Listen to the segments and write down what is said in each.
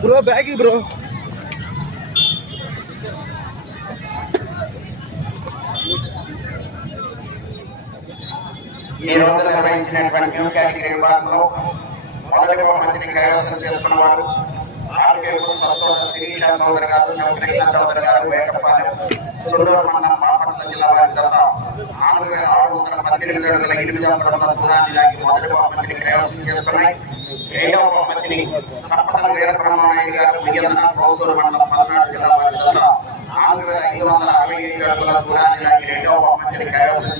Bro bag bro ఈ రోజు నిర్వహించినటువంటి న్యూ కేటగిరీ విభాగంలో మొదటి బహుమతిని కైవసం చేసుకున్న వారు ఆర్కేపు సంతోష శిరీష చౌదరి గారు శివకృష్ణ చౌదరి గారు వేటపాలెం సురూరు మండలం బాపట్ల జిల్లా వారి జత నాలుగు వేల ఆరు వందల పద్దెనిమిది ఎనిమిది వందల దూరాన్ని లాగి మొదటి బహుమతిని కైవసం చేస్తున్నాయి. రెండవ బహుమతిని సప్పటం వీరబ్రహ్మనాయుడు గారు మిగిలిన కౌసూరు మండలం పల్నాడు జిల్లా వారి జత నాలుగు వేల ఐదు వందల అరవై ఐదు అడుగుల దూరాన్ని లాగి రెండవ బహుమతిని కైవసం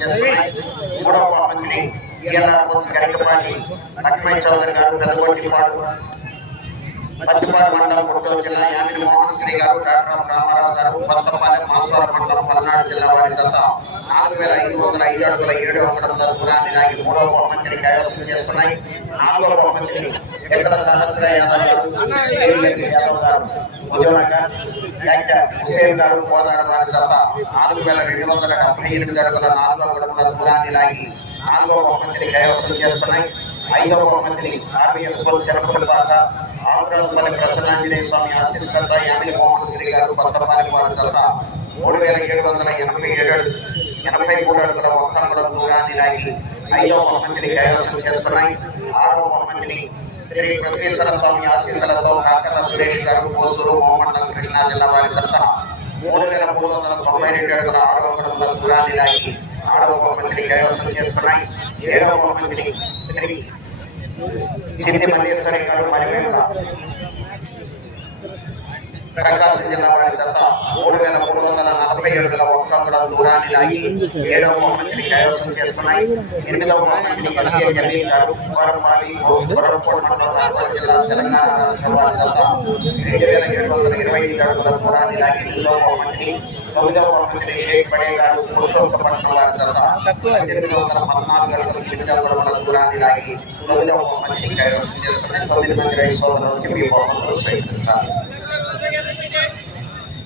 మూడవ బహుమతిని లక్ష్మణ్ చౌదరి గారు పెదగొట్టి వారు పత్తిపాడు మండలం గుంటూరు జిల్లా యామిని మోహన్ శ్రీ గారు డాక్టర్ రామారావు గారు కొత్తపాలెం మాసవరం మండలం పల్నాడు జిల్లా వారి నాలుగు వేల ఐదు వందల ఐదు అడుగుల ఏడు వందల దూరాన్ని లాగి మూడవ బహుమతిని కైవసం చేస్తున్నాయి నాలుగవ బహుమతిని ఎక్కడ సహస్ర యాదవ్ గారు శ్రీలక్ష్మి డాక్టర్ హుసేన్ గారు వారి నాలుగు వేల రెండు వందల డెబ్బై ఎనిమిది అడుగుల నాలుగవ గడుపుల దూరాన్ని లాగి నాలుగవ బహుమతిని కైవసం చేస్తున్నాయి ఐదవ బహుమతిని ఆర్బీఎస్ శరపతి ఆంధ్రప్రదేశ్ ప్రసన్నాంజనేయ స్వామి ఆశీస్సులత యామిని మోహన్ శ్రీ గారు కొత్తపాలెం వారి జత మూడు వేల ఏడు వందల ఎనభై ఏడు ఎనభై మూడు అడుగుల ఒక్కడుగుల దూరాన్ని లాగి ఐదవ బహుమతిని కైవసం చేస్తున్నాయి. ఆరవ బహుమతిని శ్రీ ప్రతిశ్వర స్వామి ఆశీస్సులతో కాకర సురేష్ గారు కోసూరు మోహన్ కృష్ణా జిల్లా వారి జత మూడు వేల మూడు వందల తొంభై రెండు అడుగుల ఆరవ వందల దూరాన్ని లాగి ఆరవ బహుమతిని కైవసం చేస్తున్నాయి. ఏడవ బహుమతిని శ్రీ సిద్ధి మల్లేశ్వరి గారు మరియు ప్రకాశం జిల్లా వారి జత మూడు వేల మూడు వందల నలభై ఏడుగుల ఒక్క అంగుళం దూరాన్ని లాగి ఏడవ కైవసం చేస్తున్నాయి ఎనిమిదవ బహుమతిని ఎస్ఏ జమీన్ గారు మండలం జిల్లా తెలంగాణ వారి జత రెండు వేల ఏడు వందల ఇరవై ఐదు అడుగుల దూరాన్ని లాగి ఎనిమిదవ బహుమతిని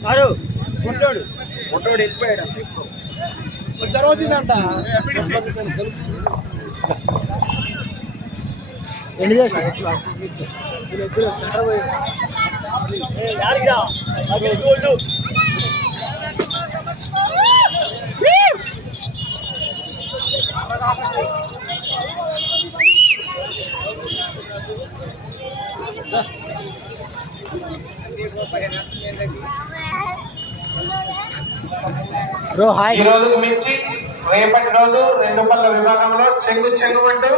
సారు గుంటోడు. గుంటోడు వెళ్ళిపోయాడు. జ్వరం వచ్చిందంట ఎన్ని బ్రో హాయ్. ఈ రోజుకు మించి రేపటి రోజు రెండు పళ్ళ విభాగంలో చెంగు చెంగు అంటూ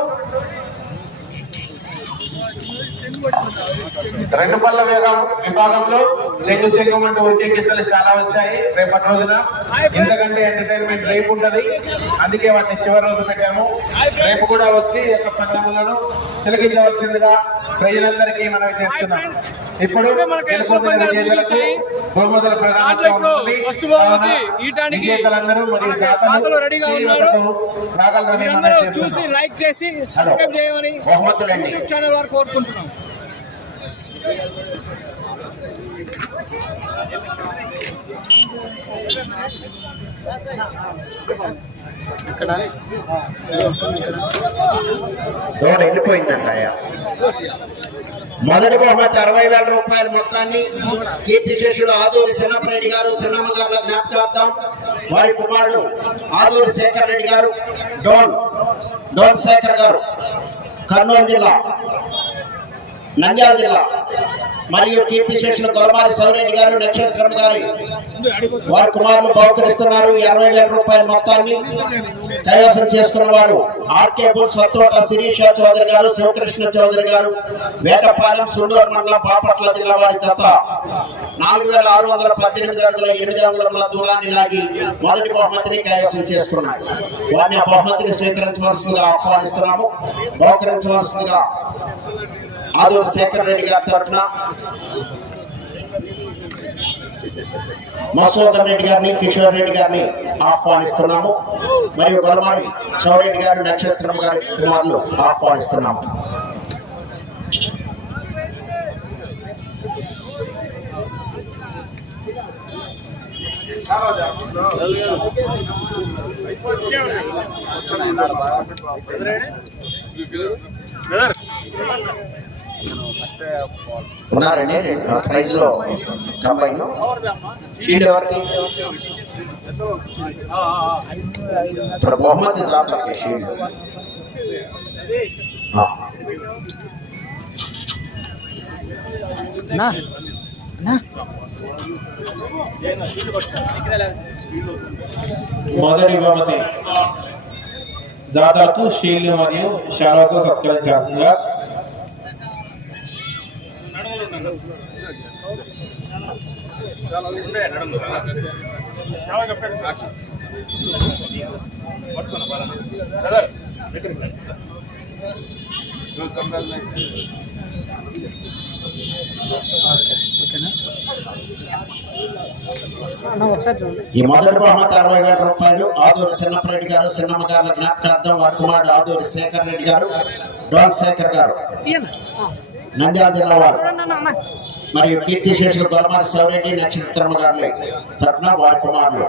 రెండు పళ్ళ విభాగం విభాగంలో చెంగు చెంగు అంటూ వచ్చే గీతలు చాలా వచ్చాయి. రేపటి రోజున ఎందుకంటే ఎంటర్టైన్మెంట్ రేపు ఉంటది. అందుకే వాటిని చివరి రోజు పెట్టాము. రేపు కూడా వచ్చి యొక్క పండుగలను తిలకించవలసిందిగా ప్రజలందరికీ మనం చేస్తున్నాం. ఇప్పుడు బహుమతుల చేస్తున్నాం. చూసి లైక్ చేసి సబ్స్క్రైబ్ చేయమని. యూట్యూబ్ ఛానల్ వారు కోరుకుంటున్నాం. దూడ వెళ్ళిపోయిందంట మొదటి బహుమతి అరవై వేల రూపాయల మొత్తాన్ని కీర్తి శేషులు ఆదూరి రెడ్డి గారు సినిమా గారుల జ్ఞాపకార్థం వారి కుమారుడు ఆదూరి శేఖర్ రెడ్డి గారు డోన్ డోన్ శేఖర్ గారు కర్నూలు జిల్లా నంద్యాల జిల్లా. మరియు కీర్తి శేషులు గొలమారి సౌరెడ్డి గారు నక్షత్రం గారు. వారి కుమారులు బహుకరిస్తున్నారు. ఇరవై వేల రూపాయల మొత్తాన్ని కైవసం చేసుకున్న వారు ఆర్కే బుల్ సత్తోట శిరీష చౌదరి గారు శివకృష్ణ చౌదరి గారు వేటపాలెం సుండూరు మండలం బాపట్ల జిల్లా వారి చెత్త నాలుగు వేల ఆరు వందల పద్దెనిమిది అడుగుల ఎనిమిది అంగుళముల దూరాన్ని లాగి మొదటి బహుమతిని కైవసం చేసుకున్నారు వారిని ఆ బహుమతిని స్వీకరించవలసిందిగా ఆహ్వానిస్తున్నాము. బహుకరించవలసిందిగా ఆదూరు శేఖర్ రెడ్డి గారి తరఫున మసూదర్ రెడ్డి గారిని కిషోర్ రెడ్డి గారిని ఆహ్వానిస్తున్నాము. మరియు గొలమారి చౌరెడ్డి గారి నక్షత్రం గారి కుమారులు ఆహ్వానిస్తున్నాము. ఉన్నారండి. ప్రైజ్లో కంబైన్. షీల్డ్ ఎవరికి? మొహమ్మద్ దాతలకి షీల్డ్ ఆ. నా నా మొదటి బహుమతి దాదాపు షీల్డ్ మరియు ఒకసారి చూడండి ఈ మొదటి బహుమతి అరవై వేల రూపాయలు. ఆదూరి చిన్నప్పరెడ్డి గారు చిన్నమ్మ గారి జ్ఞాపకార్థం వారి కుమారుడు ఆదూరి శేఖర్ రెడ్డి గారు డాన్ శేఖర్ గారు. నంద్యాల జిల్లా వారు. మరియు కీర్తిశేషులు గొల్లమారి సౌరెడ్డి నక్షత్రమ్మ గారులే తరఫున వారి కుమారులు.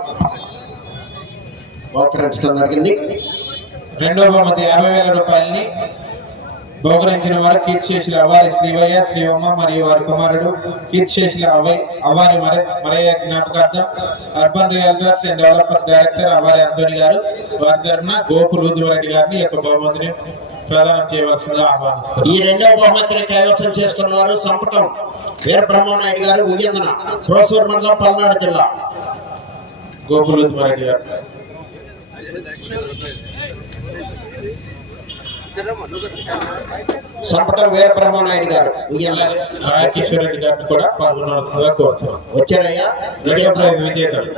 బహుకరించడం జరిగింది. రెండో బహుమతి యాభై వేల రూపాయలని బహుకరించిన వారు కీర్తిశేషులు అవ్వారి శ్రీవయ్య శ్రీవమ్మ మరియు వారి కుమారుడు. కీర్తిశేషులు అవ్వై అవ్వారి మర మరయ్య జ్ఞాపకార్థం. Urban realtors and developers director Avvari Antony garu. వారి తరఫున గోపు రెడ్డి గారిని యొక్క బహుమతిని ప్రదానం చేయవలసిందిగా ఆహ్వానిస్తారు ఈ రెండవ బహుమతిని కైవసం చేసుకున్న వారు సంపుటం. వీర బ్రహ్మనాయుడు గారు ఉయ్యందన ప్రోసూర్ మండలం పల్నాడు జిల్లా. గోపు రెడ్డి గారు. సంపుటం వీర బ్రహ్మనాయుడు గారు గారిని కూడా పాల్గొనవలసిందిగా కోరుతున్నాం. వచ్చారయ్యా? విజేతలు.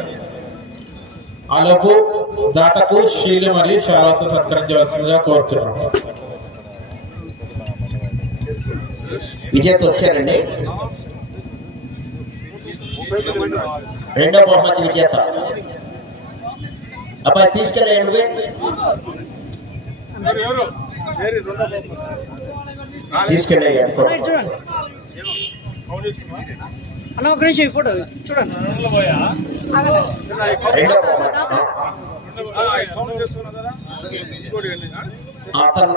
ఆలోపు దాతకు షీలు మరియు శాలతో సత్కరించవలసిందిగా కోరుతున్నాం. విజేత వచ్చారండి. రెండో బహుమతి విజేత. అబ్బాయి తీసుకెళ్ళే నువ్వే తీసుకెళ్ళే చూడండి. అన్న ఒక నిమిషం ఈ ఫోటో చూడండి. అతను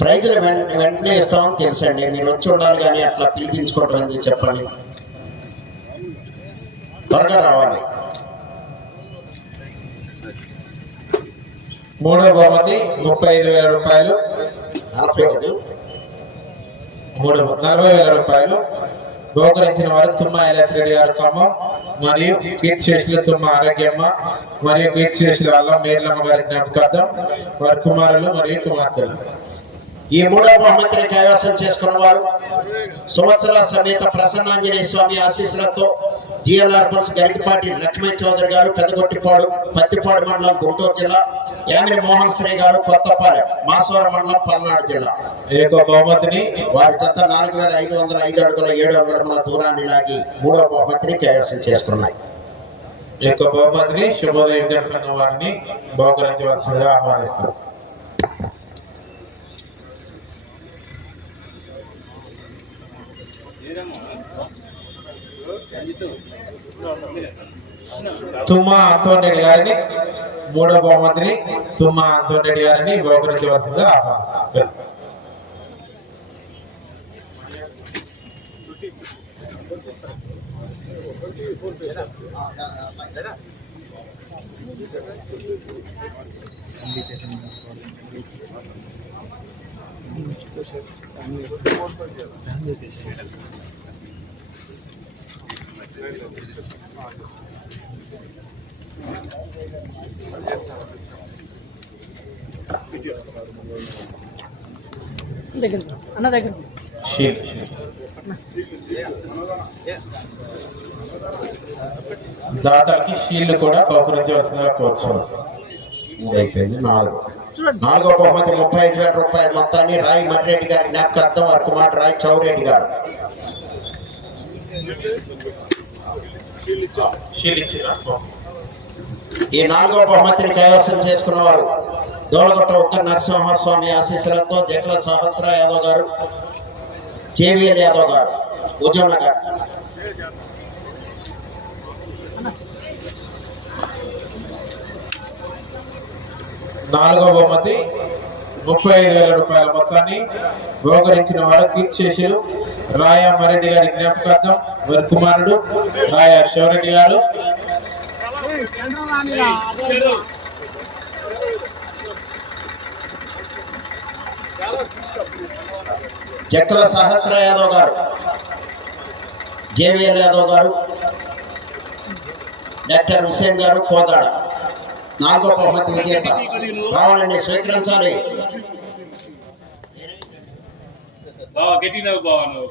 ప్రైజ్లు వెంటనే ఇస్తామని తెలుసండి. మీరు వచ్చి ఉండాలి కానీ అట్లా పిలిపించుకోవటం ఎందుకు చెప్పండి. త్వరగా రావాలి. మూడో బహుమతి ముప్పై ఐదు వేల రూపాయలు. నలభై ఐదు మూడు నలభై వేల రూపాయలు. బహుకరించిన వారు తుమ్మ ఎల్ఎస్ గారు ఖమ్మం మరియు కీర్తిశేషులు తుమ్మ ఆరోగ్యమ్మ మరియు కీర్తిశేషులు అల్లం మేర్లమ్మ గారి జ్ఞాపకార్థం వారి కుమారులు మరియు కుమార్తెలు. ఈ మూడో మహమ్మతిని కైవాసం చేసుకున్న వారు సంవత్సర సమేత ప్రసన్నాంజనేయ స్వామి ఆశీస్సులతో జిఎల్ఆర్ బస్ గరికపాటి లక్ష్మీ చౌదరి గారు పెద్దగొట్టిపాడు పత్తిపాడు మండలం గుంటూరు జిల్లా యామిని మోహన్ శ్రీ గారు కొత్తపాలెం మాసవరం మండలం పల్నాడు జిల్లా. ఈ యొక్క బహుమతిని వారి జత నాలుగు వేల ఐదు వందల ఐదు అడుగుల ఏడు అంగుళముల దూరాన్ని లాగి మూడో బహుమతిని కైవసం చేసుకున్నాయి. ఈ యొక్క బహుమతిని శుభోదయ సంఘం వారిని బహుకరించవలసిందిగా ఆహ్వానిస్తారు తుమ్మ అంతోరెడ్డి గారిని మూడో బహుమతిని తుమ్మ అంతోరెడ్డి గారిని బహుకరించవలసిందిగా ఆహ్వానిస్తారు దగ్గర అన్న దగ్గర. దాతలకి షీల్డ్ కూడా బహుకరించవలసిందిగా కోరుతున్నాం అయిపోయింది నాలుగు. నాలుగో బహుమతి ముప్పై ఐదు వేల రూపాయల. మొత్తాన్ని రాయి మర్రెడ్డి గారి జ్ఞాపకార్థం వారి కుమారుడు రాయి చౌరెడ్డి గారు. ఈ నాలుగో బహుమతిని కైవసం చేసుకున్న వారు దోలగొట్ట ఒక్క నరసింహస్వామి ఆశీస్సులతో జట్ల సహస్ర యాదవ్ గారు జేవీఎల్ యాదవ్ గారు ఉద్యమ గారు. నాలుగో బహుమతి ముప్పై ఐదు వేల రూపాయల మొత్తాన్ని బోకరించిన వారు కీర్తి చేసిన రాయా మరెడ్డి గారి జ్ఞాపకార్థం వారి కుమారుడు రాయా శివరెడ్డి గారు. జక్కల సహస్ర యాదవ్ గారు జేవిఎల్ యాదవ్ గారు డాక్టర్ హుసేన్ గారు కోదాడ. నాలుగో బహుమతి విజేత. కావాలండి స్వీకరించాలి. బావా గట్టినవు బావా నువ్వు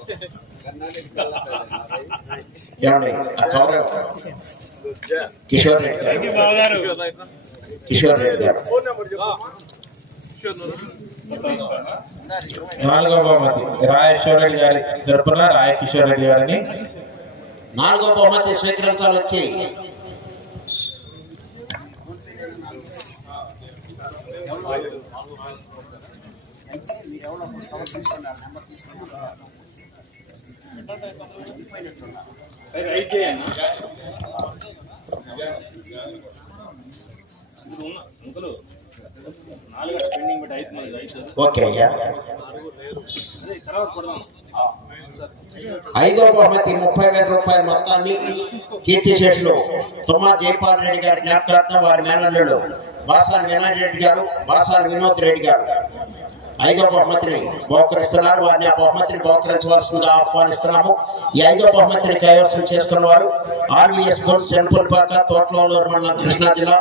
కిషోర్ రెడ్డి గారు బావగారు కిషోర్ రెడ్డి గారు నాలుగో బహుమతి. రాయ శివరెడ్డి గారి తరపున రాయ కిషోర్ రెడ్డి గారిని. నాలుగో బహుమతి స్వీకరించాలి వచ్చి రైట్ చేయండి ఓకే అయ్యా. ఐదో బహుమతి ముప్పై వేల రూపాయల మొత్తాన్ని కీర్తి చేసులు తుమ్మా జైపాల్ రెడ్డి గారి జ్ఞాపకార్థం వారి మేనల్లుడు బాసాని వినాయక్ రెడ్డి గారు బాసాని వినోద్ రెడ్డి గారు. ఐదో బహుమతిని బహుకరిస్తున్నారు. వారిని ఆ బహుమతిని బహుకరించవలసిందిగా ఆహ్వానిస్తున్నాము. ఈ ఐదో బహుమతిని కైవసం చేసుకున్న వారు ఆర్వీఎస్ బుల్స్ సెంట్రల్ పాక తోటలూరు మండలం కృష్ణా జిల్లా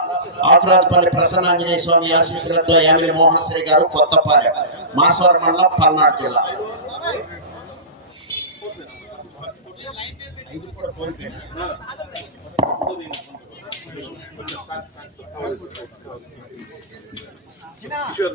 ఆకురాజపల్లి ప్రసన్నాంజనేయ స్వామి ఆశీస్సులతో యామిలి మోహన్ శ్రీ గారు కొత్తపాలెం మాసవరం మండలం పల్నాడు జిల్లా. కిషోర్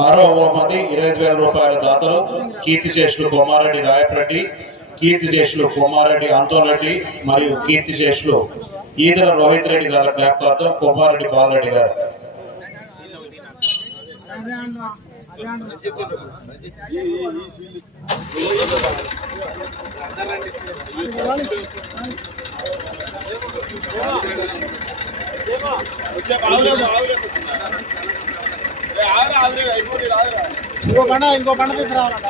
ఆరో బహుమతి ఇరవై ఐదు వేల రూపాయల దాతలు కీర్తి చేసులు కొమారెడ్డి రాయపరెడ్డి కీర్తి చేసులు కొమారెడ్డి అంతోరెడ్డి మరియు కీర్తి చేసులు ఈదల రోహిత్ రెడ్డి గారి జ్ఞాపకార్థం కొమారెడ్డి బాలరెడ్డి గారు. ఇంకో బండ ఇంకో బండ తీసుకురావాలట.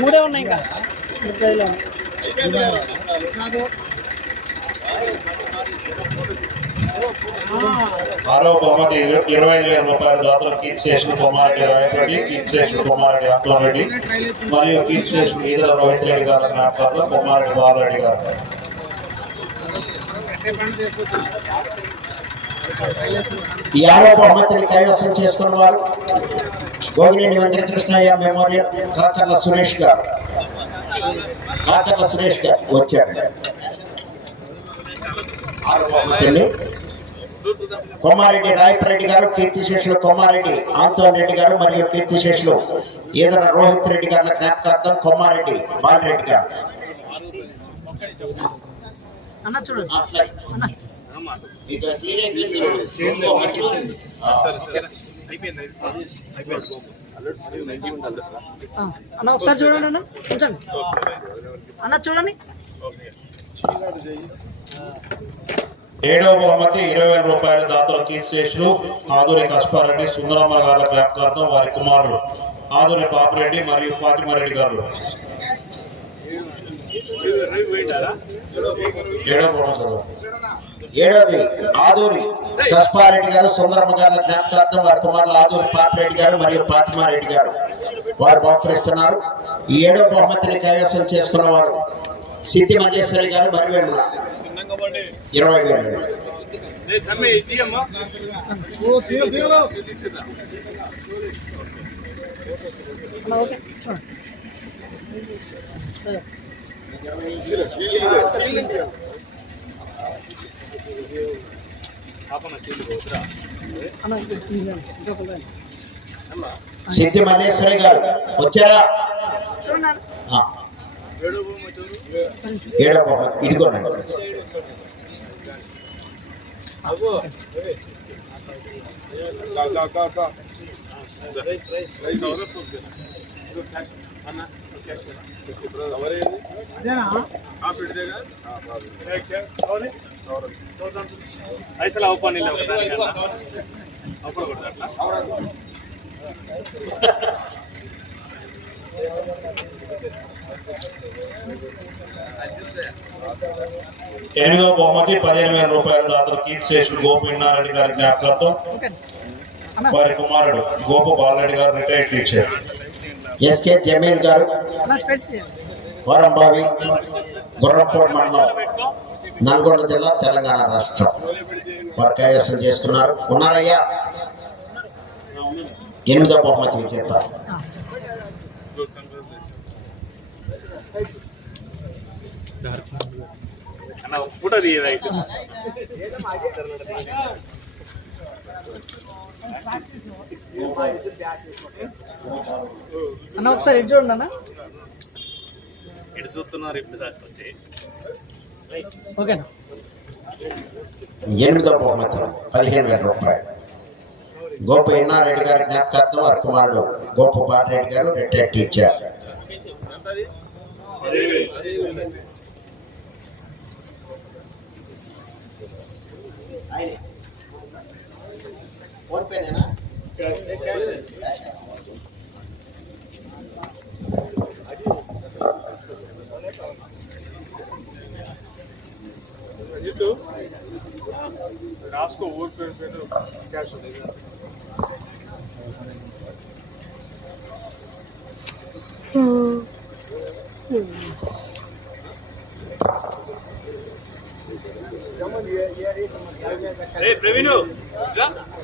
మూడే ఉన్నాయి ఇంకా. ముప్పైలో కాదు. ఆరో బహుమతి ఇరవై ఐదు వేల రూపాయల దాతలు కీర్తి చేసులు కొమారెడ్డి రాయటరెడ్డి కీర్తి చేసులు కొమారెడ్డి అంతోరెడ్డి మరియు కీర్తి చేసులు ఈదల రోహిత్ రెడ్డి గారి జ్ఞాపకార్థం కొమారెడ్డి బాలరెడ్డి గారు. ఈ ఆరోప బహుమతిని కైవసం చేసుకున్న వారు గోగినేని వెంకటకృష్ణయ్య మెమోరియల్ కాకర్ల సురేష్ గారు. కాకర్ల సురేష్ గారు వచ్చారు. కొమ్మారెడ్డి రాయపరెడ్డి గారు కీర్తిశేషులు కొమ్మారెడ్డి ఆంతోన్ రెడ్డి గారు మరియు కీర్తిశేషులు ఈదన రోహిత్ రెడ్డి గారి జ్ఞాపకార్థం కొమ్మారెడ్డి బాలరెడ్డి గారు. అన్న చూడండి. అన్న. ఆ, అన్న ఒకసారి చూడండి అన్న. అన్న చూడండి. ఏడవ బహుమతి ఇరవై వేల రూపాయల దాతలు కీర్తిశేషులు ఆదూరి కష్పారెడ్డి సుందరమ్మ గారి జ్ఞాపకార్థం వారి కుమారుడు ఆదూరి పాపిరెడ్డి మరియు ఫాతిమారెడ్డి గారు. ఏడవది ఏడోది ఆదూరి కస్పారెడ్డి గారు సుందరమ్మ గారి జ్ఞాపకార్థం వారి కుమారులు ఆదూరి పాపిరెడ్డి గారు మరియు ఫాతిమారెడ్డి గారు. వారు బహుకరిస్తున్నారు ఈ ఏడో బహుమతిని కైవసం చేసుకున్న వారు సిద్ధి మంజేశ్వరి గారు మరియు ఇరవై వేలు. సిద్ధి మల్లేశ్వరి గారు వచ్చారా. ఏడో ఇదిగోండి. పైసలు దానికన్నా అప్పుడు కొట్టాలా ఎనిమిదవ బహుమతి పదిహేను వేల రూపాయల దాతలు కీర్తి శేషులు గోపు ఇన్నారెడ్డి గారి అన్న వారి కుమారుడు గోపు బాలరెడ్డి గారు రిటైర్డ్ టీచర్ ఎస్కే జమీల్ గారు. వరంబావి గుర్రంపూడి మండలం నల్గొండ జిల్లా తెలంగాణ రాష్ట్రం. వారు కైవసం చేసుకున్నారు. ఉన్నారయ్యా? ఎనిమిదో బహుమతి విజేత. అన్న ఫోటో అన్న ఒకసారి ఇటు చూడండి అన్న. ఇటు చూస్తున్నారు ఇప్పుడు దాకా వచ్చి. ఓకేనా ఎనిమిదో బహుమతి పదిహేను వేల రూపాయలు. గోప ఇన్నారెడ్డి గారి జ్ఞాపకార్థం వారి కుమారుడు గోప బాలరెడ్డి గారు రిటైర్డ్ టీచర్. फ़ोन पे देना लास्ट को वोट पे तो कैश हो जाएगा Hey, Previno, come.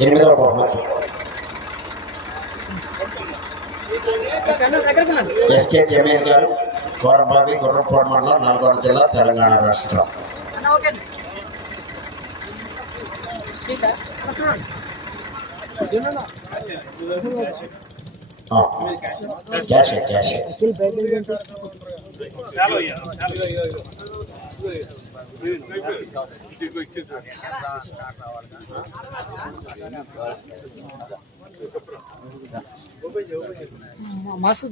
ఎనిమిదవ బహుమతి. ఎస్కే జమీల్ గారు కోరంబావి గుర్రంపూడి మండలం నల్గొండ జిల్లా తెలంగాణ రాష్ట్రం అన్న ఓకే అండి సీటా? అన్న చూడండి ఆ. క్యాషే మాస్క్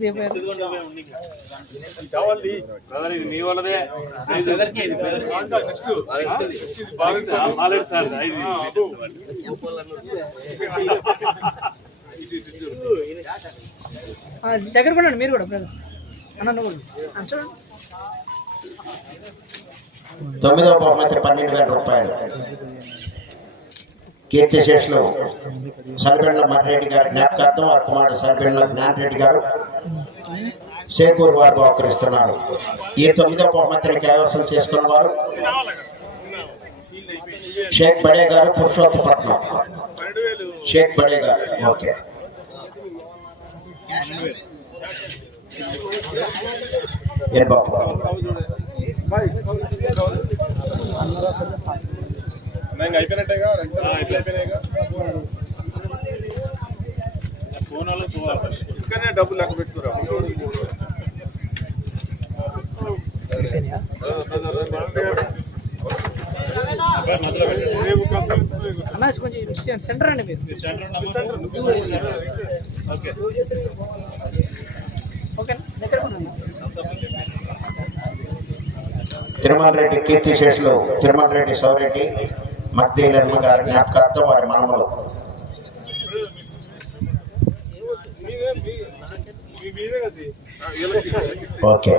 మీ వాళ్ళదే సార్ దగ్గరకు ఉండండి మీరు కూడా బ్రదర్. అన్న నువ్వు. చూడండి. తొమ్మిదవ బహుమతి పన్నెండు వేల రూపాయలు. కీర్తి శేషులు సరిబెండ్ల మర్రెడ్డి గారి జ్ఞాపకార్థం వారి కుమారుడు సరిబెండ్ల జ్ఞానరెడ్డి గారు శేకూరు వారు బహుకరిస్తున్నారు ఈ తొమ్మిదవ బహుమతిని కైవసం చేసుకున్న వారు షేక్ బడే గారు పురుషోత్తపట్నం. షేక్ బడే గారు ఓకే. ఏ బాబు అయిపోయినట్టేగా? అయిపోయినాయిగా ఫోన్ వాళ్ళు చూడాలి ఇక్కడనే డబ్బులు లెక్క పెట్టుకురా. అన్న కొంచెం సెంటర్ అండి మీరు. ఓకే ఓకే దగ్గరకు ఉండండి తిరుమల రెడ్డి కీర్తి శేషులు తిరుమల రెడ్డి సౌరెడ్డి మక్తీలమ్మ గారి జ్ఞాపకార్థం వారి మనములు ఓకే.